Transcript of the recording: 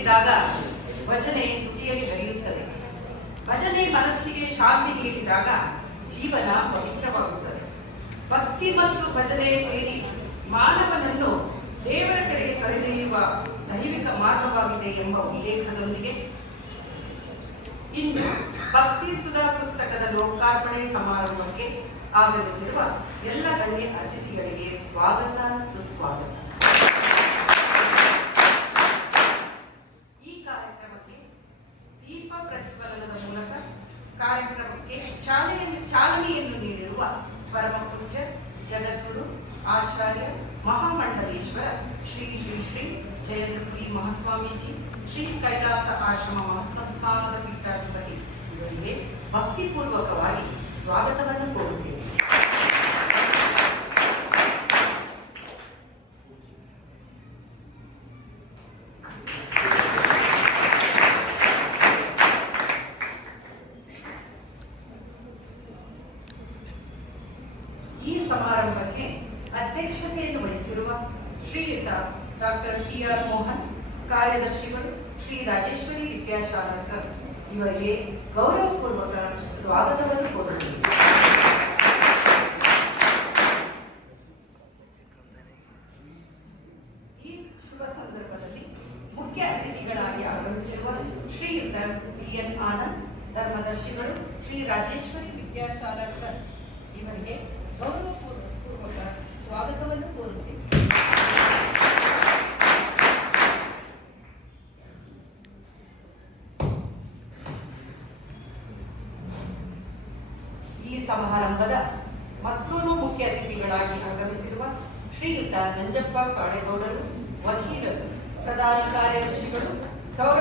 ಆರಂಭಿಸಿದಾಗ ಭಜನೆ ತುಟಿಯಲ್ಲಿ ಹರಿಯುತ್ತದೆ. ಭಜನೆ ಮನಸ್ಸಿಗೆ ಶಾಂತಿ ನೀಡಿದಾಗ ಜೀವನ ಪವಿತ್ರವಾಗುತ್ತದೆ. ಭಕ್ತಿ ಮತ್ತು ಭಜನೆ ಸೇರಿ ಮಾನವನನ್ನು ದೇವರ ಕಡೆಗೆ ಕರೆದೊಯ್ಯುವ ದೈವಿಕ ಮಾರ್ಗವಾಗಿದೆ ಎಂಬ ಉಲ್ಲೇಖದೊಂದಿಗೆ ಇಂದು ಭಕ್ತಿ ಸುಧಾ ಪುಸ್ತಕದ ಲೋಕಾರ್ಪಣೆ ಸಮಾರಂಭಕ್ಕೆ ಆಗಮಿಸಿರುವ ಎಲ್ಲ ಗಣ್ಯ ಅತಿಥಿಗಳಿಗೆ ಸ್ವಾಗತ, ಸುಸ್ವಾಗತ. ಈ ಕಾರ್ಯಕ್ರಮಕ್ಕೆ ದೀಪ ಪ್ರಜ್ವಲನದ ಮೂಲಕ ಕಾರ್ಯಕ್ರಮಕ್ಕೆ ಚಾಲನೆಯನ್ನು ನೀಡಿರುವ ಪರಮ ಪೂಜ್ಯ ಜಗದ್ಗುರು ಆಚಾರ್ಯ ಮಹಾಮಂಡಲೇಶ್ವರ ಶ್ರೀ ಶ್ರೀ ಶ್ರೀ ಜಯಂತಪುರಿ ಮಹಾಸ್ವಾಮೀಜಿ, ಶ್ರೀ ಕೈಲಾಸ ಆಶ್ರಮ ಮಹಾಸಂಸ್ಥಾನದ ಪೀಠಾಧಿಪತಿ ಇವರಿಗೆ ಭಕ್ತಿಪೂರ್ವಕವಾಗಿ ಸ್ವಾಗತವನ್ನು ಕೋರುತ್ತೇವೆ. ಈ ಸಮಾರಂಭಕ್ಕೆ ಅಧ್ಯಕ್ಷತೆಯನ್ನು ವಹಿಸಿರುವ ಶ್ರೀಯುತ ಡಾಕ್ಟರ್ ಟಿ.ಆರ್. ಮೋಹನ್, ಕಾರ್ಯದರ್ಶಿಗಳು ಶ್ರೀ ರಾಜೇಶ್ವರಿ ವಿದ್ಯಾಶಾಲಾ ಟ್ರಸ್ಟ್ ಇವರಿಗೆ ಗೌರವಪೂರ್ವಕ ಸ್ವಾಗತವನ್ನು ಕೋರುತ್ತೇವೆ. ಈ ಶುಭ ಸಂದರ್ಭದಲ್ಲಿ ಮುಖ್ಯ ಅತಿಥಿಗಳಾಗಿ ಆಗಮಿಸಿರುವ ಶ್ರೀಯುತ ಡಿ.ಎನ್. ಆನಂದ್, ಧರ್ಮದರ್ಶಿಗಳು ಶ್ರೀ ರಾಜೇಶ್ವರಿ ವಿದ್ಯಾಶಾಲಾ ಟ್ರಸ್ಟ್ ಇವರಿಗೆ ಗೌರವಪೂರ್ವಕ ಸ್ವಾಗತವನ್ನು ಕೋರುತ್ತೇವೆ. ಈ ಸಮಾರಂಭದ ಮತ್ತೂರು ಮುಖ್ಯ ಅತಿಥಿಗಳಾಗಿ ಆಗಮಿಸಿರುವ ಶ್ರೀಯುತ ನಂಜಪ್ಪ ಕಾಳೇಗೌಡರು, ವಕೀಲರು, ಪ್ರಧಾನ ಕಾರ್ಯದರ್ಶಿಗಳು, ಸೌರ